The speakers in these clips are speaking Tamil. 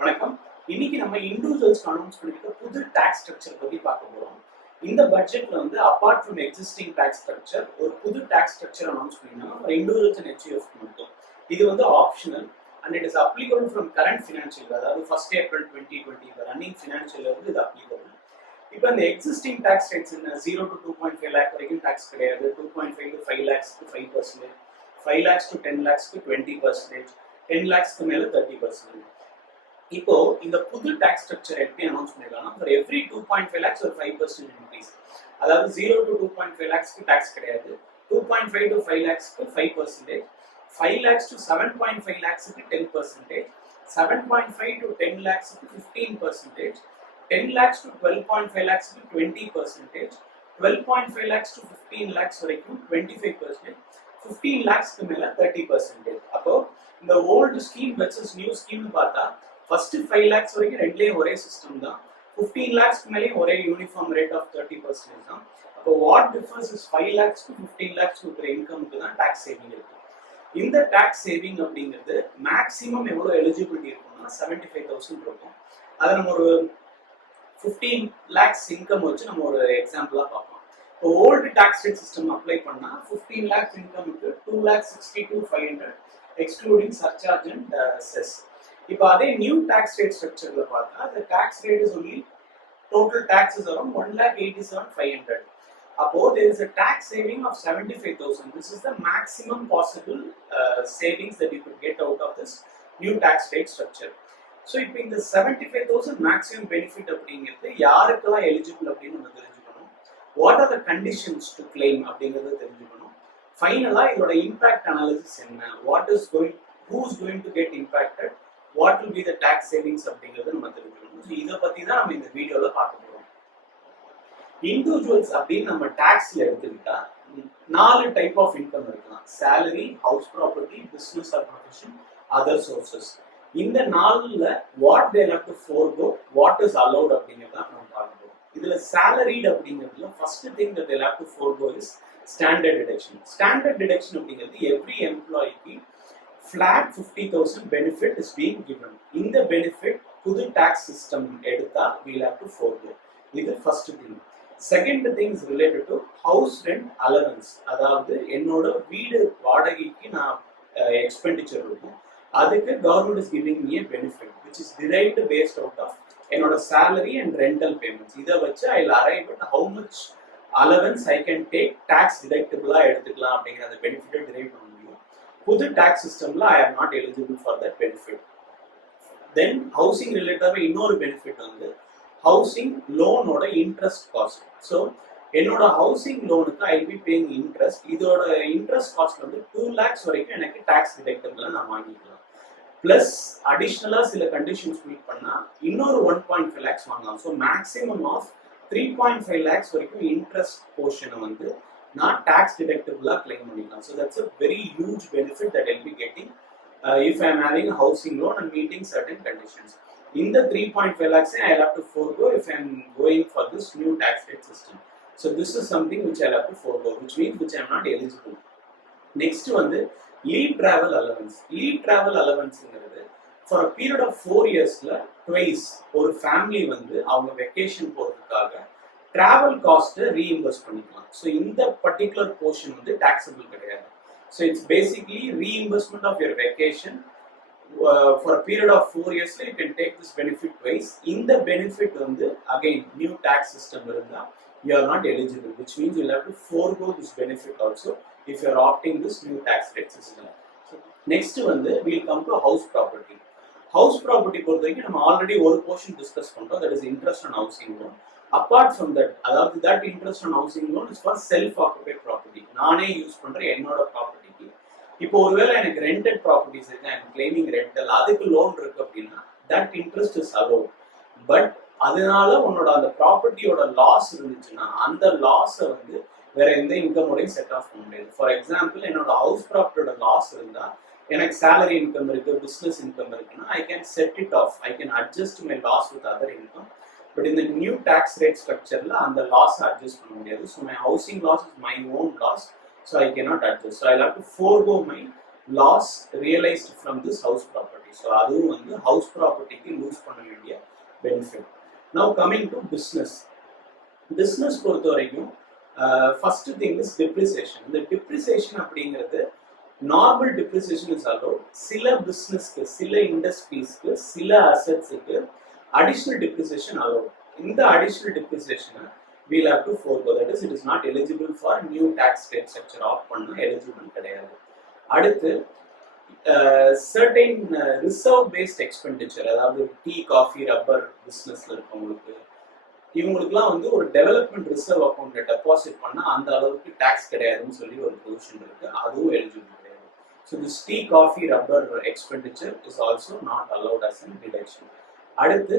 வணக்கம். இன்னைக்கு நம்ம இண்டிவிஜுவல்ஸ்க்கு அனௌன்ஸ் பண்ணிருக்க புது டாக்ஸ் ஸ்ட்ரக்சர் பத்தி பார்க்க போறோம். இந்த பட்ஜெட்ல வந்து apart from existing tax structure ஒரு புது டாக்ஸ் ஸ்ட்ரக்சர் அனௌன்ஸ் பண்ணிருந்தாங்க ஃபார் இண்டிவிஜுவல்ஸ் அண்ட் HUF மட்டும். இது வந்து optional and it is applicable from current financial, அதாவது 1st April 2020 ரன்னிங் ஃபினான்ஷியல் இருந்து இது அப்ளிகபிள். இப்போ இந்த existing tax rates 0 to 2.5 lakh வரைக்கும் டாக்ஸ் கிடையாது. 2.5 to 5 lakhsக்கு 5%, 5 lakhs to 10 lakhsக்கு 20%, 10 lakhsக்கு மேல 30%. இப்போ இந்த புது டாக்ஸ் ஸ்ட்ரக்சர் எப்படி அனௌன்ஸ் பண்ணிருக்காங்கன்னா ஃபார் எவ்ரி 2.5 lakhs ஒரு 5% இன்க்ரீஸ். அதாவது 0 to 2.5 lakhsக்கு டாக்ஸ் கிடையாது. 2.5 to 5 lakhsக்கு 5%, 5 lakhs to 7.5 lakhsக்கு 10%, 7.5 to 10 lakhsக்கு 15%, 10 lakhs to 12.5 lakhsக்கு 20%, 12.5 lakhs to 15 lakhs வரைக்கும் 25%, 15 lakhsக்கு மேல 30%. அப்போ இந்த ஓல்டு ஸ்கீம் வெர்சஸ் நியூ ஸ்கீம்னு பார்த்தா ஃபர்ஸ்ட் 5 lakhs வரைக்கும் ரெண்டுலேயும் ஒரே சிஸ்டம் தான். 15 lakhsக்கு மேலேயும் ஒரே யூனிஃபார்ம் ரேட் ஆஃப் 30% தான். அப்போ what difference is 5 lakhs to 15 lakhs இருக்கிற இன்கமுக்கு தான் டாக்ஸ் சேவிங் இருக்கு. இந்த டாக்ஸ் சேவிங் அப்படிங்கிறது மேக்ஸிமம் எவ்வளோ எலிஜிபிலிட்டி இருக்கும்னா 75,000 இருக்கும். அதை நம்ம ஒரு 15 lakhs இன்கம் வச்சு நம்ம ஒரு எக்ஸாம்பிளாக பார்ப்போம். இப்போ old tax rate system apply பண்ணால் 15 lakhs இன்கமுக்கு 2,62,500 எக்ஸ்க்ளூடிங் சர்சார்ஜ் அண்ட் செஸ். இப்போ அதே நியூ டாக்ஸ் ரேட் ஸ்ட்ரக்சர்ல பார்த்தா the tax rate is only total tax is around 1,87,500. அப்போ there is a tax saving of 75,000. This is the maximum possible savings that you could get out of this new tax rate structure. So இப்போ இந்த 75,000 maximum benefit அப்படிங்கிறது யாருக்கெல்லாம் எலிஜிபிள் அப்படின்னு நம்ம தெரிஞ்சுக்கணும். What are the conditions to claim அப்படிங்கிறத தெரிஞ்சுக்கணும். ஃபைனலா இதோட இம்பாக்ட் அனாலிசிஸ் என்ன, who is going to get impacted, what will be the tax savings அப்படிங்கிறது நம்ம தெரிஞ்சுக்கணும். ஸோ இதை பற்றி தான் நம்ம இந்த வீடியோவில் பார்க்க போகிறோம். இண்டிவிஜுவல்ஸ் அப்படின்னு நம்ம டாக்ஸில் எடுத்துக்கிட்டா 4 டைப் ஆஃப் இன்கம் இருக்கலாம். Salary, house property, business or profession, other sources. இந்த 4ல் what they have to forgo, what is allowed அப்படிங்கிறத நம்ம பார்க்க போகிறோம். இதில் சேலரிட் அப்படிங்கிறதுல first thing that they have to forgo is standard deduction. Standard deduction அப்படிங்கிறது எவ்ரி எம்ப்ளாய்க்கு flat 50,000 benefit is being given. இந்த benefit புது tax system எடுத்தா we'll have to forgo. இது first thing. Second thing is related to house rent allowance. அதாவது என்னோட வீடு வாடகைக்கு நான் expenditure இருக்கும். அதுக்கு government is giving me a benefit which is derived based out of என்னோட salary and rental payments. இதை வச்சு I'll arrive at how much allowance I can take tax deductible எடுத்துக்கலாம் அப்படிங்கிற அந்த benefit derive பண்ண. புது டாக்ஸ் சிஸ்டம்ல I am not eligible for that benefit. Then housing ரிலேட்டடாக இன்னொரு பெனிஃபிட் வந்து ஹவுசிங் லோனோட இன்ட்ரெஸ்ட் காஸ்ட். ஸோ என்னோட ஹவுசிங் லோனுக்கு ஐ பி பேயிங் இன்ட்ரெஸ்ட். இதோட இன்ட்ரெஸ்ட் காஸ்ட் வந்து 2 lakhs வரைக்கும் எனக்கு டாக்ஸ் டிடக்டபிள் நான் வாங்கிக்கலாம். பிளஸ் அடிஷ்னலாக சில கண்டிஷன்ஸ் மீட் பண்ணால் இன்னொரு 1.5 lakhs வாங்கலாம். ஸோ மேக்ஸிமம் ஆஃப் 3.5 lakhs வரைக்கும் இன்ட்ரெஸ்ட் போர்ஷனை வந்து not tax deductible claim பண்ணிக்கலாம். So that's a very huge benefit that I'll be getting if I'm having a housing loan and meeting certain conditions. In the 3.5 lakhs I'll have to forego if I'm going for this new tax rate system. So this is something which I'll have to forego, which I'm not eligible. Next வந்து leave travel allowance. Leave travel allowance ங்கிறது for a period of 4 yearsல twice ஒரு ஃபேமிலி வந்து அவங்க வெக்கேஷன் போறதுக்காக travel cost reimburse பண்ணிக்கலாம். ஸோ இந்த பர்டிகுலர் போர்ஷன் வந்து taxable கிடையாது. So it's basically reimbursement of your vacation for a period of 4 years you can take this benefit twice. இந்த benefit வந்து again new tax system இருந்தா you are not eligible, which means you'll have to forego this benefit also if you are opting this new tax rate system. So next வந்து we'll come to house property. House property பொறுத்த வரைக்கும் நம்ம ஆல்ரெடி ஒரு போர்ஷன் டிஸ்கஸ் பண்றோம், that is interest on housing loan. Apart from that, அதாவது that interest on housing loan is for self-occupied property. நானே யூஸ் பண்ற என்னோட ப்ராப்பர்ட்டிக்கு. இப்போ ஒருவேளை எனக்கு ரெண்டட் ப்ராப்பர்ட்டிஸ் இருக்கு, ஐ எம் கிளைமிங் ரெண்டல், அதுக்கு லோன் இருக்கு அப்படின்னா that interest is allowed. But அதனால உன்னோட அந்த ப்ராப்பர்ட்டியோட லாஸ் இருந்துச்சுன்னா அந்த லாஸை வந்து வேற எந்த இன்கமோடையும் செட் ஆஃப் பண்ண முடியாது. ஃபார் எக்ஸாம்பிள் என்னோட ஹவுஸ் ப்ராப்பர்ட்டியோட லாஸ் இருந்தா எனக்கு சேலரி இன்கம் இருக்கு, பிஸ்னஸ் இன்கம் இருக்குன்னா I can set it off, I can adjust my loss with other income. But in the new tax rate structure, the loss adjust பண்ண முடியாது. So my housing loss is my own loss, so I cannot adjust. So I'll have to forego my loss realized from this house property. So அதுவும் வந்து ஹவுஸ் ப்ராப்பர்ட்டிக்கு லூஸ் பண்ண வேண்டிய benefit. Now coming to business பொறுத்த வரைக்கும் ஃபர்ஸ்ட் திங் இஸ் டிப்ரிசியேஷன். இந்த டிப்ரிசியேஷன் அப்படிங்கிறது நார்மல் டிப்ரிசியேஷன் இஸ் அலோட். சில பிஸ்னஸ்க்கு, சில இண்டஸ்ட்ரீஸ்க்கு, சில அசெட்ஸுக்கு அடிஷனல் டிப்ரிசியேஷன் அலோட். இந்த additional டிப்ரிசியேஷனை we'll have to forego. That is, it is not eligible for new tax rate structure. Off பண்ண எலிஜிபிள் கிடையாது. அடுத்து certain ரிசர்வ் பேஸ்ட் எக்ஸ்பெண்டிச்சர், அதாவது டீ, காஃபி, ரப்பர் பிஸ்னஸ்ல இருக்கவங்களுக்கு இவங்களுக்குலாம் வந்து ஒரு டெவலப்மெண்ட் ரிசர்வ் அக்கௌண்ட்ல டெபாசிட் பண்ணா அந்த அளவுக்கு டாக்ஸ் கிடையாதுன்னு சொல்லி ஒரு ப்ரொவிஷன் இருக்கு. அதுவும் எலிஜிபிள் கிடையாது. So this tea, coffee, rubber expenditure is also not allowed as an deduction. அடுத்து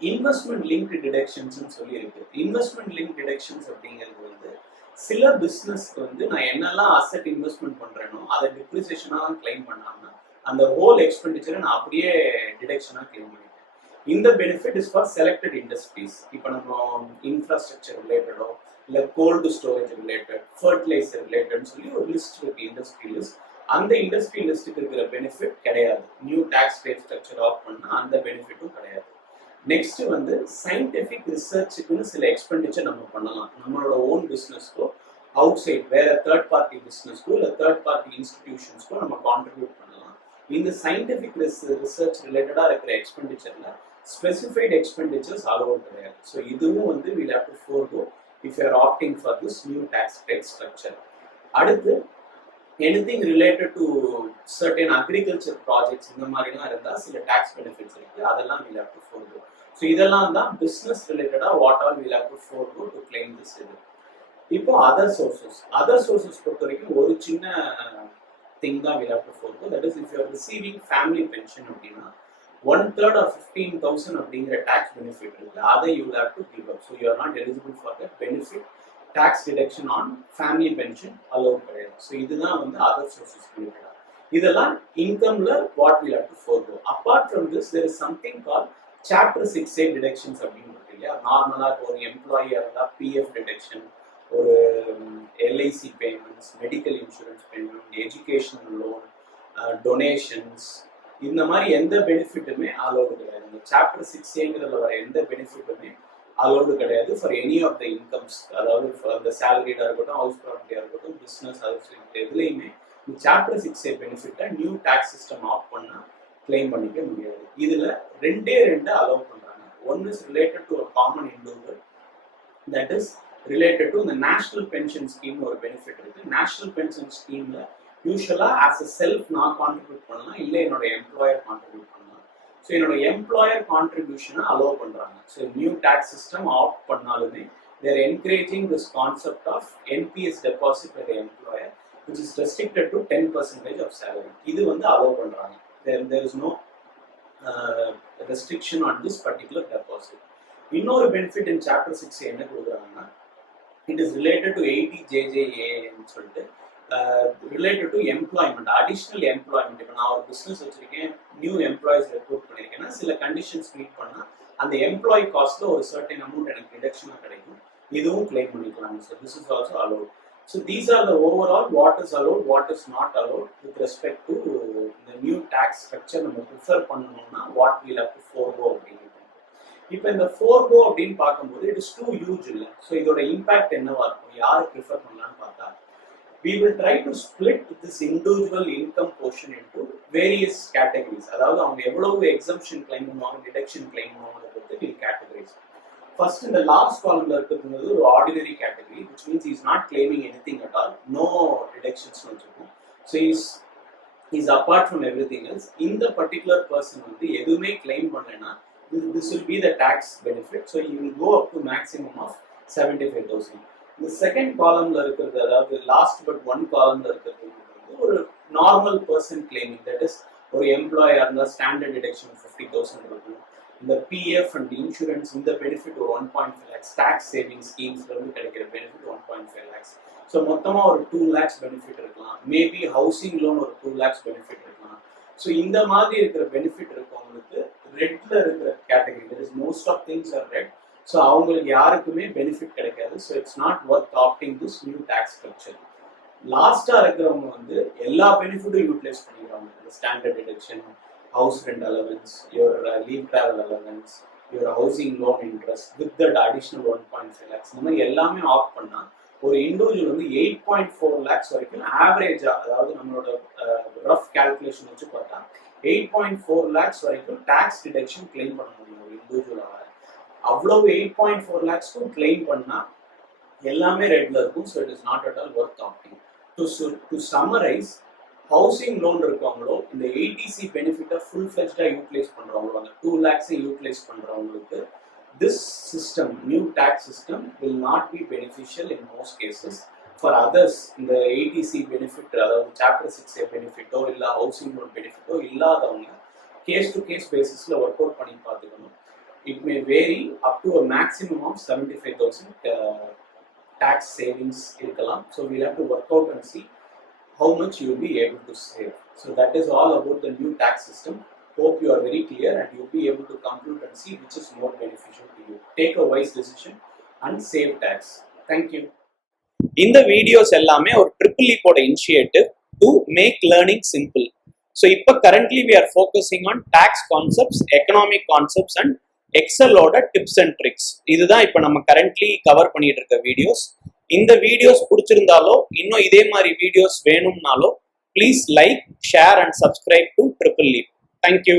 இன்வெஸ்ட்மெண்ட் லிங்க் டிடக்ஷன்ஸ் சொல்லி இருக்கு. இன்வெஸ்ட்மெண்ட் லிங்க் டிடக்ஷன்ஸ் அப்படிங்கிறது வந்து சில பிஸ்னஸ்க்கு வந்து நான் என்னெல்லாம் அசெட் இன்வெஸ்ட்மெண்ட் பண்றேனோ அதை டிப்ரிசியேஷனாக கிளைம் பண்ணாம அந்த ஹோல் எக்ஸ்பெண்டிச்சரை நான் அப்படியே டிடக்ஷனாக கிளைம் பண்ணிட்டேன். இந்த benefit is for selected industries. இப்போ நம்ம இன்ஃப்ராஸ்ட்ரக்சர் ரிலேட்டடோ இல்லை கோல்டு ஸ்டோரேஜ் ரிலேட்டட், ஃபர்டிலைசர் ரிலேட்டட்னு சொல்லி ஒரு லிஸ்ட் இருக்கு, இண்டஸ்ட்ரி லிஸ்ட். அந்த இண்டஸ்ட்ரி லிஸ்ட்டுக்கு இருக்கிற பெனிஃபிட் கிடையாது. New tax rate structure off பண்ணா அந்த பெனிஃபிட்டும் கிடையாது. நெக்ஸ்ட் வந்து சயின்டிஃபிக் ரிசர்ச்சுக்குன்னு சில எக்ஸ்பெண்டிச்சர் நம்ம பண்ணலாம். நம்மளோட ஓன் பிஸ்னஸ்க்கோ அவுட் சைட் வேற தேர்ட் பார்ட்டி பிஸ்னஸ்க்கோ இல்லை தேர்ட் பார்ட்டி இன்ஸ்டிடியூஷன்ஸ்க்கோ நம்ம கான்ட்ரிபியூட் பண்ணலாம். இந்த சயின்டிஃபிக் ரிசர்ச் ரிலேட்டடாக இருக்கிற எக்ஸ்பெண்டிச்சர்ல ஸ்பெசிஃபைட் எக்ஸ்பெண்டிச்சர்ஸ் அலோட் கிடையாது. ஸோ இதுவும் வந்து we'll have to forego if you are opting for this new tax rate structure. அடுத்து anything related to certain agriculture projects இந்த மாதிரிலாம் இருந்தால் சில டாக்ஸ் பெனிஃபிட்ஸ் இருக்கு, அதெல்லாம் we'll have to forego. So இதெல்லாம் தான் பிஸ்னஸ் ரிலேட்டடாக what all we'll have to forego to claim this. இது இப்போ அதர் சோர்சஸ் பொறுத்த வரைக்கும் ஒரு சின்ன திங் தான் we'll have to forego. That is, if you are receiving family pension அப்படின்னா 1/3 of 15,000 அப்படிங்கிற டாக்ஸ் பெனிஃபிட் இருக்கு, அதை you will have to give up. So you are not eligible for that benefit. Tax deduction on family pension allowed கிடையாது. ஸோ இதுதான் வந்து அதர் சோர்சஸ் ரிலேட்டடா. இதெல்லாம் இன்கம்ல what we'll have to forego. Apart from this, there is something called Chapter 6A deductions அப்படின்னு இருக்கு இல்லையா. நார்மலா ஒரு எம்ப்ளாயியா இருந்தா பிஎஃப் டிடக்ஷன், ஒரு LIC payments, medical insurance payment, educational loan, donations, இந்த மாதிரி எந்த பெனிஃபிட்டுமே அலோடு கிடையாது. இந்த சாப்டர் 6Aங்கிறதுல வர எந்த பெனிஃபிட்டுமே அலோடு கிடையாது for any of the incomes. அதாவது அந்த சேலரியாக இருக்கட்டும், ஹவுஸ் ப்ராப்பர்ட்டியாக இருக்கட்டும், பிஸ்னஸ் எதுலையுமே இந்த சாப்டர் 6A பெனிஃபிட்டை நியூ டாக்ஸ் சிஸ்டம் ஆஃப் பண்ணால் கிளைம் பண்ணிக்க முடியாது. இதில் ரெண்டு அலோவ் பண்ணுறாங்க. One is related to a common individual, that is related to இந்த நேஷனல் பென்ஷன் ஸ்கீம் ஒரு பெனிஃபிட் இருக்கு. நேஷனல் பென்ஷன் ஸ்கீம்ல யூஸ்வலா ஆஸ் அ செல்ஃப் நான் கான்ட்ரிபியூட் பண்ணலாம், இல்லை என்னோட எம்ப்ளாயர் கான்ட்ரிபியூட் பண்ணலாம். ஸோ என்னோட எம்ப்ளாயர் கான்ட்ரிபியூஷனை அலோவ் பண்றாங்க. So new tax system off பண்ணாலுமே they're encouraging this concept of NPS deposit by the employer which is restricted to 10% of salary. இது வந்து அலோவ் பண்றாங்க. there is no restriction on this particular deposit. இன்னொரு பெனிஃபிட் இன் சாப்டர் 6 என்ன கொடுக்குறாங்கன்னா, it is related to 80JJA ன்னு சொல்லிட்டு related to employment, additional employment. இப்போ நான் ஒரு பிஸ்னஸ் வச்சிருக்கேன், நியூ எம்ப்ளாயிஸ் ரெக்ரூட் பண்ணியிருக்கேன்னா சில கண்டிஷன்ஸ் மீட் பண்ணால் அந்த எம்ப்ளாயி காஸ்ட்ல ஒரு சர்டன் அமௌண்ட் எனக்கு டிடக்ஷனாக கிடைக்கும். இதுவும் கிளைம் பண்ணிக்கலாம். So this is also allowed. So these are the overall what is allowed, what is not allowed with respect to the new tax structure. நம்ம ப்ரிஃபர் பண்ணணும்னா what we'll have to forego அப்படிங்கிறது. இப்போ இந்த forego அப்படின்னு பார்க்கும்போது it is too huge இல்லை. ஸோ இதோட இம்பாக்ட் என்னவா இருக்கும், யாரு ப்ரிஃபர் பண்ணலான்னு பார்த்தா, we will try to split this individual income portion into various categories. அதாவது அவங்க எவ்வளவு exemption claim பண்ணுவாங்க, deduction claim பண்ணுவாங்க பொறுத்து we'll categorize. First, in the last column, there is an ordinary category, which means he is not claiming anything at all, no deductions. So he is apart from everything else. In the particular person, edume claim pannena, this will be the tax benefit. So he will go up to maximum of 75,000. The second column, the last but one column, or normal person claiming, that is, or employer, the standard deduction of 50,000. இந்த பிஎஃப் அண்ட் இன்சூரன்ஸ் இந்த பெனிஃபிட் ஒரு 1.5 lakhs, டாக்ஸ் சேவிங் ஸ்கீம்ஸ்ல இருந்து கிடைக்கிற பெனிஃபிட் 1.5 lakhs. ஸோ மொத்தமாக ஒரு 2 lakhs பெனிஃபிட் இருக்கலாம். மேபி ஹவுசிங் லோன் ஒரு 2 lakhs பெனிஃபிட் இருக்கலாம். ஸோ இந்த மாதிரி இருக்கிற பெனிஃபிட் இருக்கவங்களுக்கு ரெட்ல இருக்கிற category, that is most of things are red. So அவங்களுக்கு யாருக்குமே பெனிஃபிட் கிடைக்காது. So it's not worth opting this new tax structure. லாஸ்டா இருக்கிறவங்க எல்லா பெனிஃபிட்டும் யூட்டிலைஸ் பண்ணிடுவாங்க. Standard deduction, house rent allowance, your leave travel allowance, your housing loan interest with that additional 1.5 lakhs இந்த மாதிரி எல்லாமே ஆஃப் பண்ணா ஒரு இண்டிவிஜுவல் வந்து 8.4 lakhs வரைக்கும் ஆவரேஜா, அதாவது நம்மளோட ரஃப் கால்குலேஷன் வச்சு பார்த்தா 8.4 lakhs வரைக்கும் டாக்ஸ் டிடக்ஷன் கிளைம் பண்ண முடியும் ஒரு இண்டிவிஜுவலாக. அவ்வளவு 8.4 lakhsக்கும் கிளைம் பண்ணா எல்லாமே ரெட்ல இருக்கும். So it is not at all worth opting. To summarise, housing loan இருக்கவங்களோ இந்த ஏடிசி பெனிஃபிட்டை ஃபுல் ஃபிளெஜ்டாக யூட்டிலைஸ் பண்ணுறவங்களோ, அந்த 2 lakhs யூட்டிலைஸ் பண்ணுறவங்களுக்கு this system, new tax system will not be beneficial in most cases. For others, இந்த ஏடிசி பெனிஃபிட், அதாவது சாப்டர் 6A பெனிஃபிட்டோ இல்லை ஹவுசிங் லோன் பெனிஃபிட்டோ இல்லாதவங்க கேஸ் டு கேஸ் பேசிஸில் ஒர்க் அவுட் பண்ணி பார்த்துக்கணும். It may vary up to a maximum of 75,000 tax savings irkalam. So we'll have to work out and see how much you will be able to save. So that is all about the new tax system. Hope you are very clear and you'll be able to compute and see which is more beneficial to you. Take a wise decision and save tax. Thank you. இந்த வீடியோஸ் எல்லாமே ஒரு ட்ரிபிள் இ போட initiative to make learning simple. So இப்போ currently we are focusing on tax concepts, economic concepts and எக்ஸலோட டிப்ஸ் அண்ட் ட்ரிக்ஸ். இதுதான் இப்போ நம்ம கரண்ட்லி கவர் பண்ணிட்டு இருக்க வீடியோஸ். இந்த வீடியோஸ் பிடிச்சிருந்தாலோ இன்னும் இதே மாதிரி வீடியோஸ் வேணும்னாலோ please like, share and subscribe to triple E. Thank you.